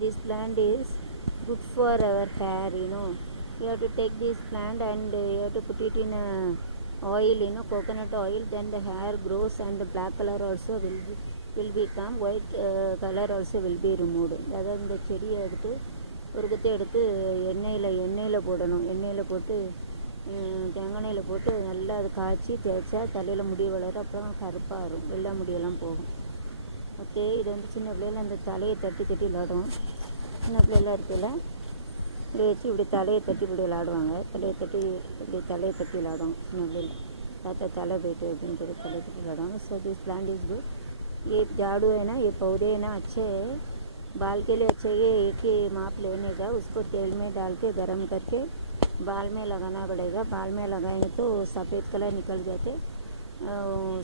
This plant is good for our hair, You have to take this plant and you have to put it in a oil, coconut oil. Then the hair grows and the black color also will become white color also will be removed. அதாவது இந்த செடியை எடுத்து ஒரு குத்தி எடுத்து எண்ணெயில் போடணும். எண்ணெயில் போட்டு தேங்காயில் போட்டு நல்லா அது காய்ச்சி தேய்ச்சா தலையில் முடி வளரும். அப்புறம் கருப்பாக வரும், வெள்ளை முடியெல்லாம் போகும். ஓகே, இது வந்து சின்ன பிள்ளைல அந்த தலையை தட்டி விளாடுவோம். சின்ன பிள்ளைலாம் இருக்குல்ல, இப்படி வச்சு இப்படி தலையை தட்டி இப்படி விளாடுவாங்க. தலையை தட்டி விளாடுவாங்க சின்ன பிள்ளைல. ताता तला बैठे दिन तेरे तले पे लड़ाऊंगा. So this plant is good. ये झाड़ू है ना, ये पौधे है ना अच्छे है, बाल के लिए अच्छे. ये एक ही माप लेने का, उसको तेल में डाल के गर्म करके बाल में लगाना पड़ेगा. बाल में लगाएंगे तो सफ़ेद कलर निकल जाते,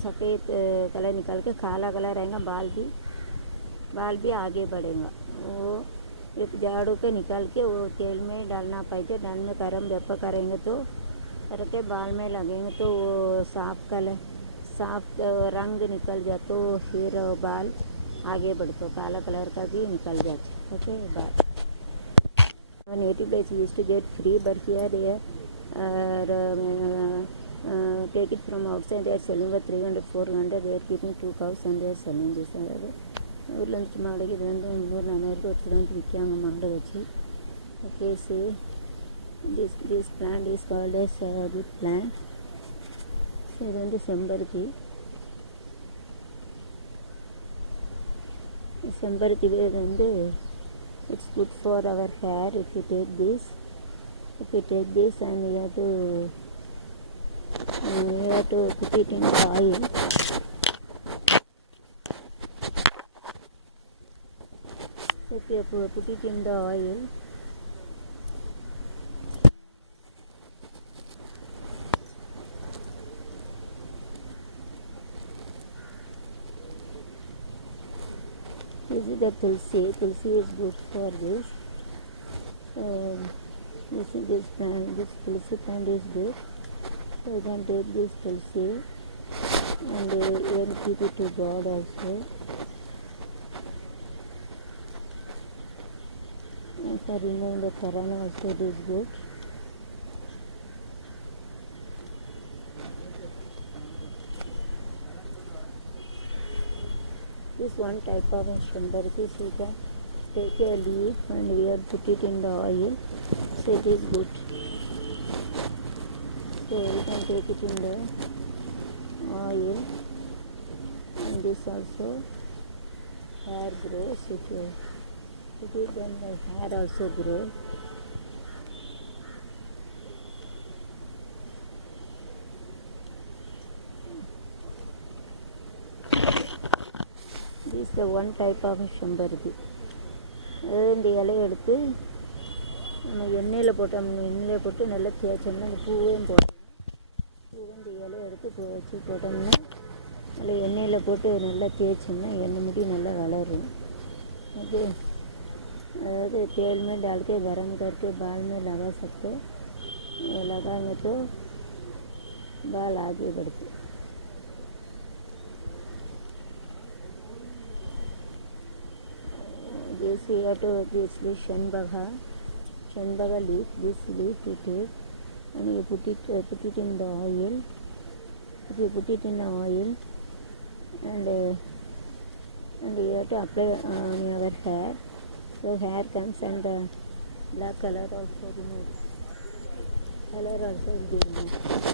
सफ़ेद कलर निकल के काला कलर रहेगा. बाल भी आगे बढ़ेगा. वो एक झाड़ू पे निकाल के वो तेल में डालना पाएगा. डाल में गरम वेपर करेंगे तो करके बाल में लगेंगे तो वो साफ रंग निकल जाता, तो फिर बाल आगे बढ़ते, काला कलर का भी निकल जाता. ओके, बाल native place use to get free, but here they take it from outside. They are selling for 300-400. They are keeping 2 cows and they are selling this. ஊரில் வந்துட்டு மாடுக்கு இது வந்து 300-400 வச்சுட்டு வந்து விற்காங்க மாடை வச்சு. Okay, see this plant is called as good plant. இது வந்து செம்பருத்தி வேர் வந்து it's good for our hair. If you take this and you have to put it in the oil. Okay, put it in the oil. This is the tulsi. Tulsi is good for this. This tulsi plant is good. So you can take this tulsi and you keep it to God also. And for removing the corona also it is good. This one type of shambarati, so you can take a leaf and we have put it in the oil. So it is good. So you can take it in the oil. And this also hair grows. If you put it, then the hair also grows. This is the one type of shambarati. இந்த இலையை எடுத்து நம்ம எண்ணெயில் போட்டு நல்லா தேய்ச்சோம்னா அந்த பூவையும் போடலாம். இந்த இலையை எடுத்து வச்சு போட்டோம்னா நல்லா எண்ணெயில் போட்டு நல்லா தேய்ச்சோம்னா எண்ணெய் முடி நல்லா வளரும். ओके, अगर तेल में डाल के गरम करके बाल में लगा सकते, लगाएंगे तो बाल आगे बढ़ते. This we have to this shanbaga leaf. This leaf you take and you put it in the oil. If you put it in the oil and you have to apply on your hair. Your hair comes and the black color also removed. Color also will be removed.